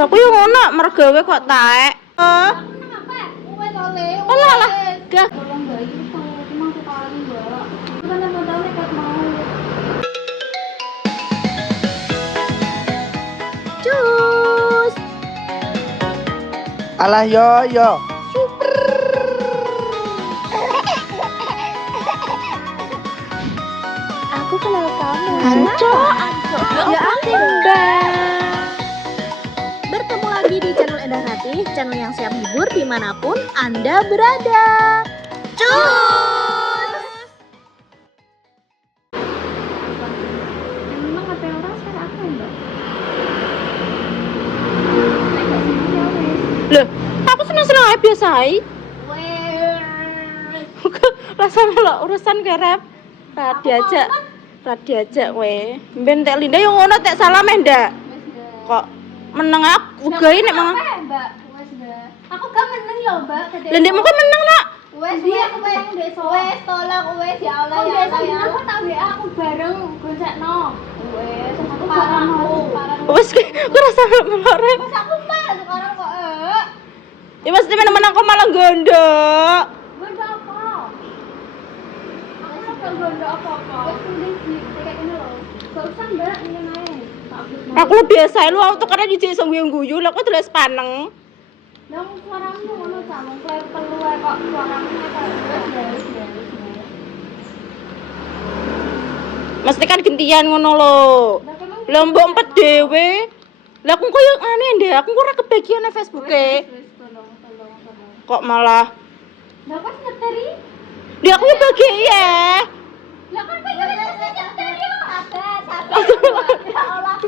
Aku yo ngono mergawe kok taek. Alah, gak. Tolong Mbak, ini kalau cuma sekali Mbak. Kan modalnya kayak mau. Cus. Alah yo. Aku kenal kamu. Anco. Ya Mbak. Bertemu lagi di channel Endah Hati, channel yang siap hibur dimanapun Anda berada. Cus. Memang HP orang sekarang apa Mbak? Loh, aku seneng-seneng ae biasa ae. Rasane lho urusan kerep. Radiajak kowe. Mben tek Linda yo ngono tek salah ndak. Kok meneng aku gawe nek mang. Mbak, wes Mbak. Aku gak meneng lho Mbak. Lah ndek mengko meneng nak. Wes tolong wes ya Allah ya Allah. Aku tak WA aku bareng goncekno. Wes aku parang. Wes ku rasane melore. Mas aku mah sekarang kok Ya mesti meneng-meneng kok malah gondok. Gondo apa? Aku ora gondo apa-apa. Wes mending kayak gini lho. Gak usah Mbak, ngene ae. Aku lu biasa lu auto karena dijek iso guyu-guyu lho kok tulis paneng. Lah suaramu ngono sama klair telu ae kok suaramu wes. Mesti kan gentian ngono lho. Lah mbok empet dhewe. Lah aku koyo ngene ndek, aku ora kebagian nang Facebook-e. Tolong. Kok malah Lah kok nyeteri? dia aku bagi ya. Lah kan pengen nyeteri yo. Sabar. Ya Allah.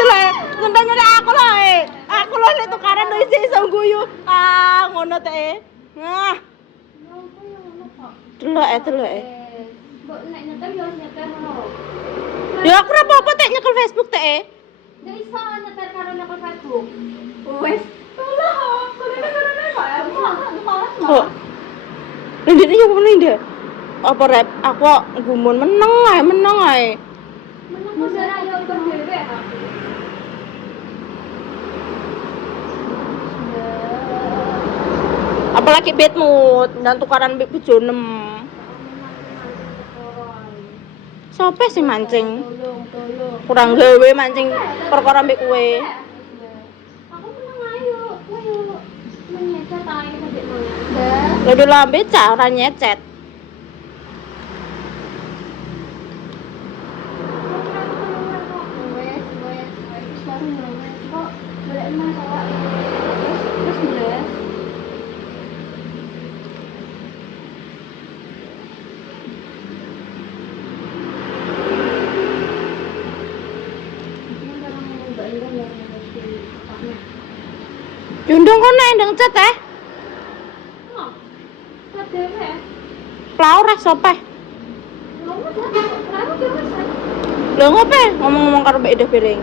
Lah, ngenteni aku lho. Aku lho nek tukaran lho iso guyu. Ngono teh. Nah, delok. Mbok nek nyeter yo nyeter ngono. Ya aku ora apa-apa tek nyekel Facebook teh. Gak iso nyeter karo nyekel Facebook. Wes. Tolong. Korone kok ya. Malas. Kok ndek yo ngono ndek. Apa rep? Aku gumun meneng ae. Meneng kok ora yo ikut dhewe kok. Apalagi bad mood dan tukaran mbek bojo nem. Sopo sing mancing? Tolong. Kurang gawe mancing perkara mbek kowe. Aku meneng ayo. Ayo. Menyecet ae sampe kowe. Lha do lambe cara nyecet. Jundung kono ndang cet teh. Plaur sopeh. Lho ngope ngomong-ngomong karo Mbak Ida Piring.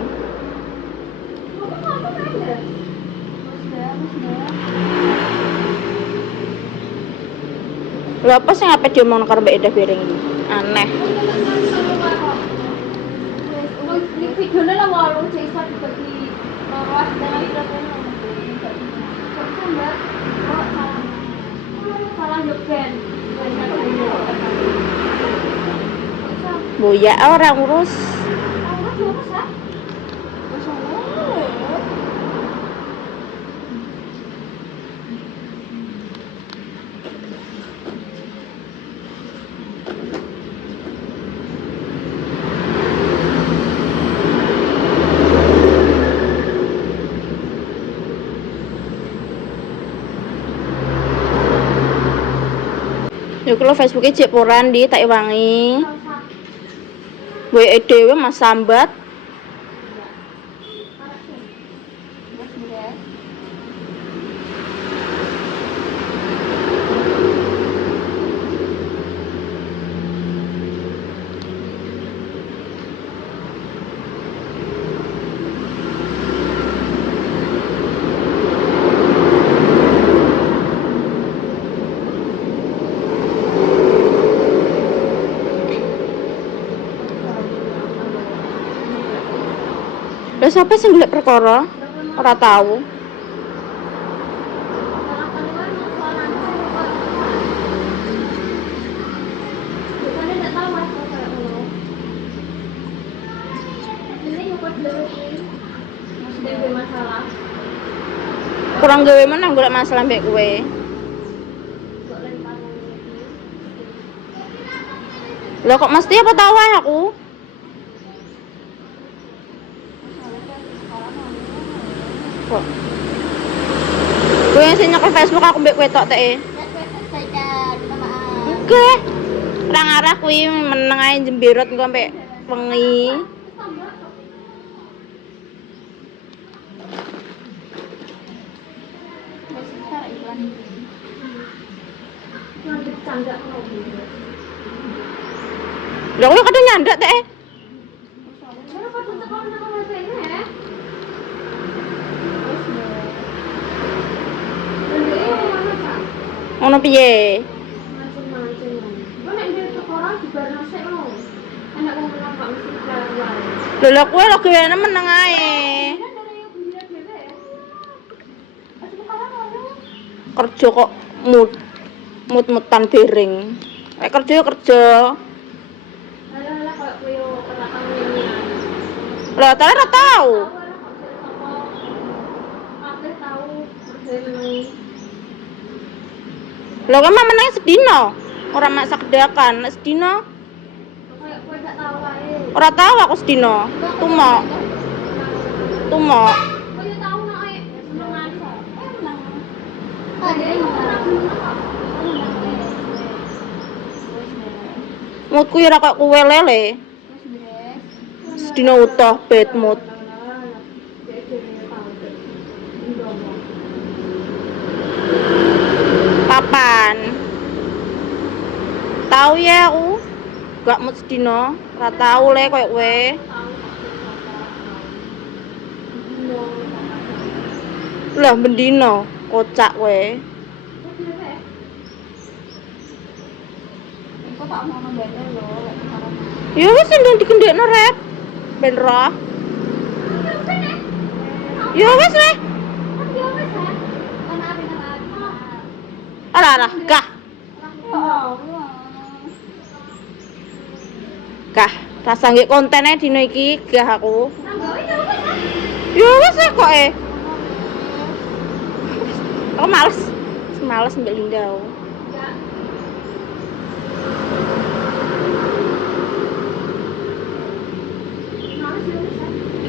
Lho apa sing ape diomongno karo Mbak Ida Piring iki? Aneh. Videonya lah walau cesa dibagi luas dengan itu salah nyoben Boya orang urus. Ya kalau Facebooknya cek poran di tak wangi. WA dhewe Mas sambat. Lah sapa sing golek perkara? Ora tahu. Kurang gawe menang golek masalah mbek kowe. Lah kok mesti apa tahu wae aku? Kok. Kowe sing nyekel Facebook aku mbek kowe tok teke. Oke. Ora ngarah kuwi meneng ae jembirot engko sampe wengi. Lah kowe kadang nyandak teh. Ngono piye? Lha kowe lho gaweane meneng ae. Kerja kok mut-mutan dering. Nek kerja ya kerja. Lah ta ora tau. Lah kan menang sedina. Ora masak kedakan, nek sedina. Ora tau aku sedina. Tumok. Moodku ya ora kok kowe lele. Sedina utuh bad mood. Kapan? Tahu ya aku. Gak mood sedina, ora tau le koyo kowe. Lah bendino kocak kowe. Ya wis ndang dikendekno rep. Ben roh. Ya wis le. Alah, gah. Gah, rasa nggih kontene dino iki gah aku. Ya wis kok Aku males mbek Linda aku.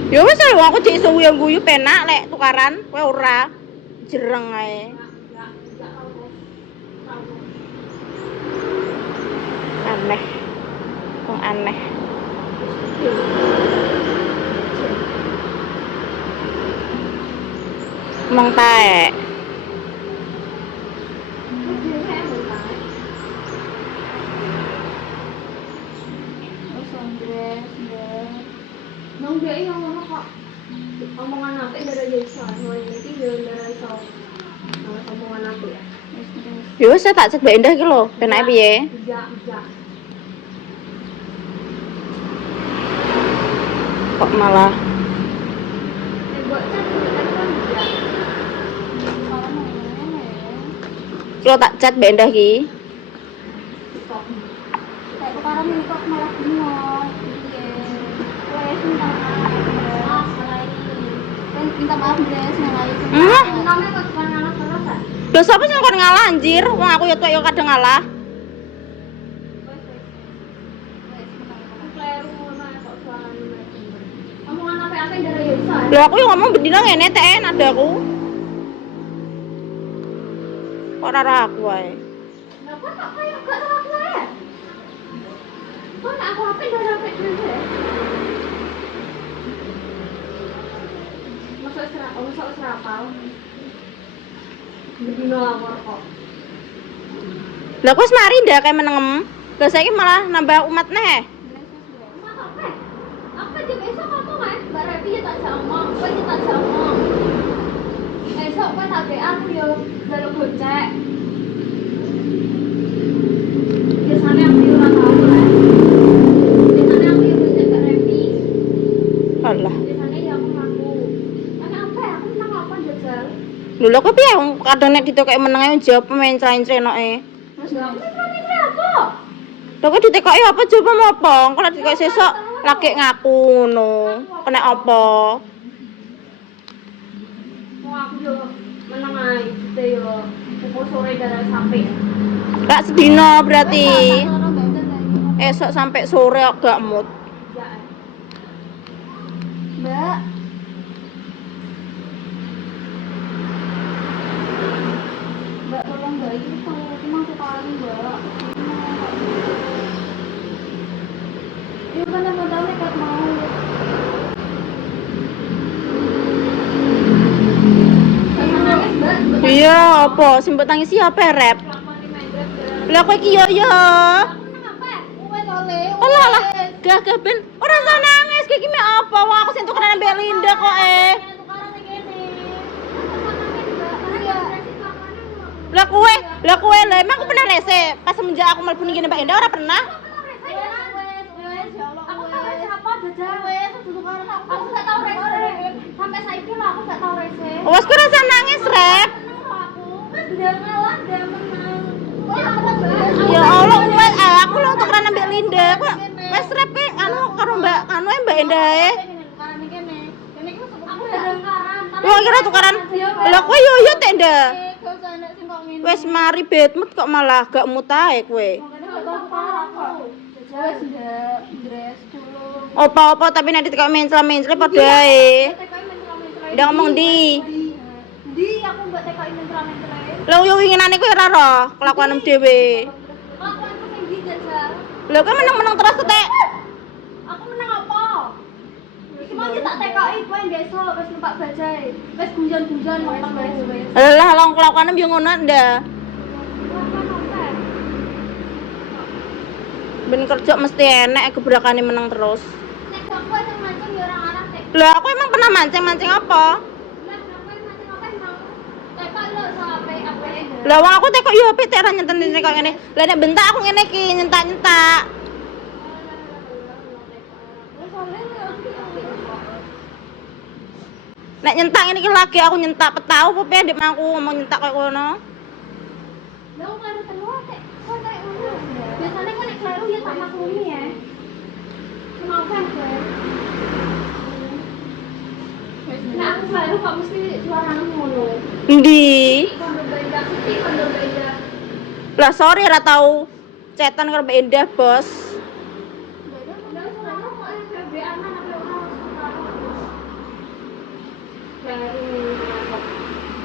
Ya wis lho aku cek iso guyu penak lek tukaran, kowe ora jereng ae. Aneh. Wong aneh. Mong taek. Nong dia ngomong kok omongan apa dari Yesus, mau ini dari Yesus. Omongan apa ya? Ya wis tak cek Mbak Endah iki lho, penake piye? Iya. Kok malah Kilo tak chat Mbak Endah iki. Kayak sekarang ini kok malah bingung. Minta maaf Dres, ngalahin. Namanya kok cuma ngalah terus ah? Lho sapa sing kon ngalah anjir? Wong aku ya tuwek yo kadang ngalah. Omongan apa dari Yesus? Lho aku yo ngomong bendina ngene teken adaku. Kok ora aku wae. Lah kok kayak gak salah wae. Kok nek aku apa dari apa dhewe? Masuk serapal. Bendino lapor kok. Lah kok wis mari ndak kae menengem. Lah saiki malah nambah umat neh. Apa dia besok ngomong kan? Mbak Revi ya tak ngomong, gue ya tak ngomong. Besok gue tak BA aku ya jaluk gocek. Biasanya aku ya ora tau lah. Biasanya aku ya gocek Mbak Revi. Alah. Biasanya ya aku ngaku. Karena apa ya? Aku Lho lha kok piye wong kadang nek ditekoki meneng ae jawab mencra-encrenoke. Mas apa? Lha kok ditekoki apa jawab apa? Engko nek ditekoki sesuk lagi ngaku ngono. Kena apa? Mau aku yo meneng ae jute yo pukul sore darah sampai. Lak sedina berarti. Esok sampai sore kok gak mood. Mbak. Mbak tolong Mbak itu cuma sekali Mbak. Iya kan yang tahu nekat mau. Iya, apa? Sing mbok tangisi apa rep? Lah kowe iki yo yo. Alah lah, gagah ben ora usah nangis iki mek apa? Wong aku sing tukeran ambek Linda kok Lah kowe lah emang aku pernah rese pas semenjak aku mlebu ngene Mbak Endah ora pernah. Aku gak tahu rese. Sampai saiki lah aku gak tahu rese. Wes kowe ora usah nangis rep. Dia ngalah, dia menang. Ya Allah, wes aku lo tukeran ambek Linda. Kok wes rep anu karo Mbak Mbak Endah ae. Wong kira tukaran. Lah kowe yo yo tenda. Wes mari betmut kok malah gak mutae kowe. Apa-apa tapi nek ditekok mencla-mencla padha ae. Ndak ngomong ndi. Ndi aku mbak TKI mentra-mentra. Lah yo winginane kowe ora ro kelakuanem dhewe. Kelakuanku sing ndi jajal. Lah kowe meneng-meneng terus tek. Aku menang apa? Iki mau tak TKI kowe besok wis numpak bajai. Wis guyon-guyon wis wis. Lah long kelakuanem yo ngono ndak. Ben kerja mesti enek gebrakane meneng terus. Nek aku sing mancing yo ora arah tek. Lah aku emang pernah mancing-mancing apa? Lah aku mancing apa emang? TK lo sampai apa? Lah wong aku tekok yo apik tek ra nyenten kok ngene. Lah nek bentak aku ngene iki nyentak-nyentak. Nek nyentak ngene iki lagi aku nyentak petau apa piye ndek mangku ngomong nyentak koyo ngono. Lah aku karo telu tek. Kok kayak ngono. Biasane kok nek kleru ya tak maklumi ya. Kenapa kowe? Nah, aku baru kok mesti suara ngono. Endi? Kondo beda, sih kondo beda. Lah sorry ora tau cetan karo Mbak Endah, Bos.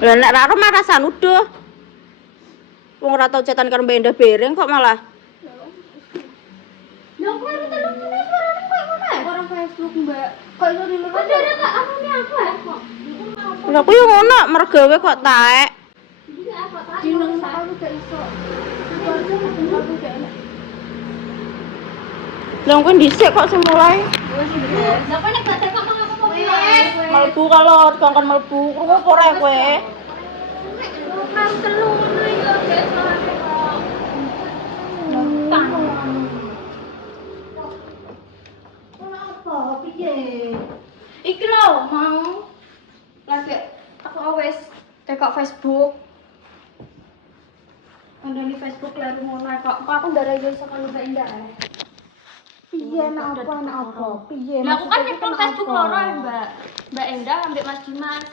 Lah nek ra marah rasa nuduh. Wong ora tau cetan karo Mbak Endah bereng kok malah. Lah kok ora telu ngene suarane koyo ngono ya? Orang Facebook, Mbak. Kok iso di luar? Kok ada tak anune aku ya kok. Lah aku yo ngono mergawe kok taek. Dineng aku gak iso. Keluarga aku gak enak. Lah kok dhisik kok sing mulai. Lah kok nek badan kok aku mau Melbu kalau kongkon melbu, krungu apa ora kowe? Nang telu ngono ya guys, suarane kok. Kenapa? Piye? Iki lho mau lagi aku wis tekok Facebook. Andani Facebook lalu ngono kok aku ndara yo iso karo Mbak Endah. Piye napa? Piye? Lah aku kan nyekel Facebook loro ya, Mbak. Mbak Endah ambek Mas Dimas.